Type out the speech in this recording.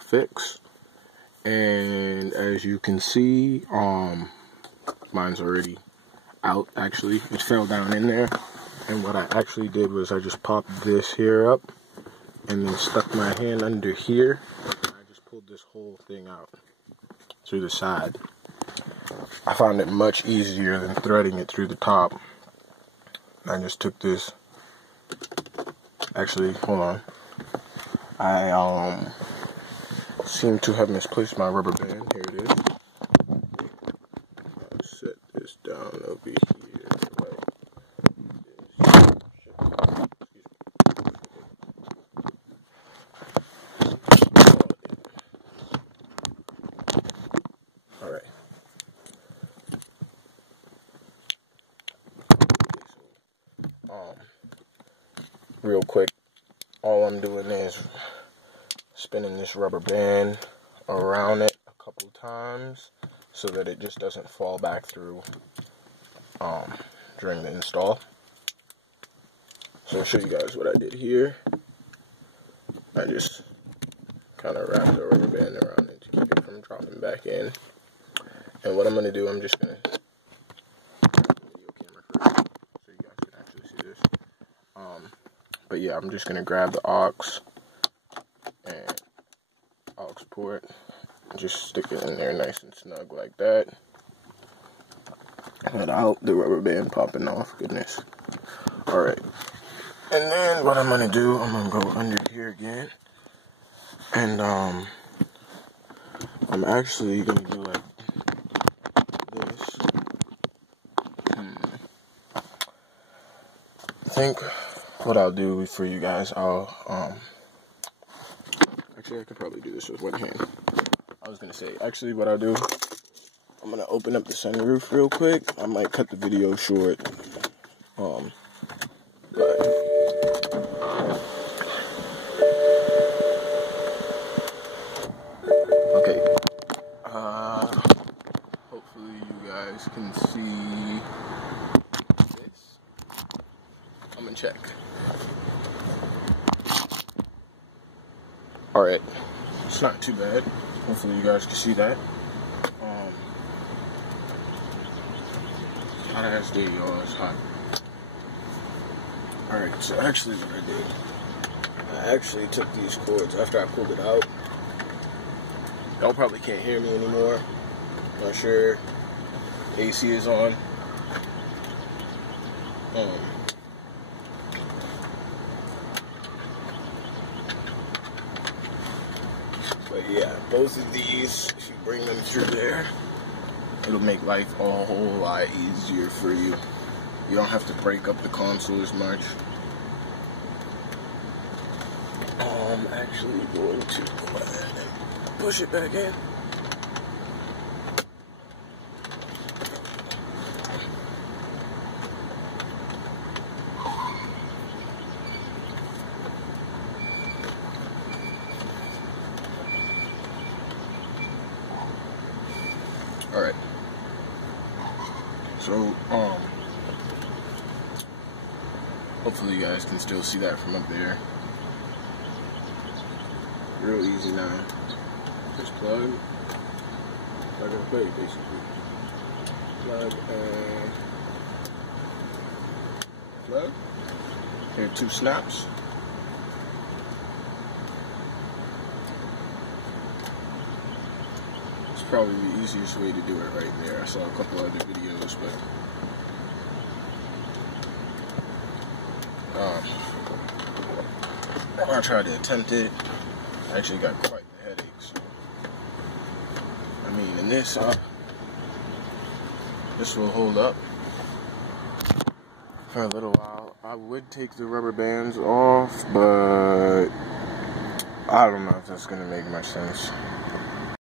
fix. And as you can see, mine's already out. Actually, it fell down in there, and what I actually did was I just popped this here up and then stuck my hand under here, and I just pulled this whole thing out through the side. I found it much easier than threading it through the top. I just took this. Actually, hold on. I seem to have misplaced my rubber band. Here it is. I'll set this down over here. Alright. Real quick, all I'm doing is spinning this rubber band around it a couple times so that it just doesn't fall back through during the install. So I'll show you guys what I did here. I just kind of wrapped the rubber band around it to keep it from dropping back in. And what I'm going to do, I'm just going to grab the video camera first so you guys can actually see this. But yeah, I'm just going to grab the aux and aux port and just stick it in there nice and snug like that. Without the rubber band popping off. Goodness. Alright. And then what I'm going to do, I'm going to go under here again. And I'm actually going to do like this. I think what I'll do for you guys, actually I could probably do this with one hand. I was gonna say, actually what I'll do, I'm gonna open up the sunroof real quick. I might cut the video short. Okay. Hopefully you guys can see this. I'm gonna check. Alright, it's not too bad. Hopefully you guys can see that. Hot ass day, y'all. It's hot. Alright, so actually what I did, I actually took these cords after I pulled it out. Y'all probably can't hear me anymore. Not sure. AC is on. But yeah, both of these, if you bring them through there, it'll make life a whole lot easier for you. You don't have to break up the console as much. I'm actually going to go ahead and push it back in. Alright, so, hopefully you guys can still see that from up there. Real easy now. Just plug and play, basically. Plug and plug. Here are 2 snaps. Probably the easiest way to do it right there. I saw a couple other videos, but when I tried to attempt it, I actually got quite the headache. So, I mean, and this will hold up for a little while. I would take the rubber bands off, but I don't know if that's gonna make much sense.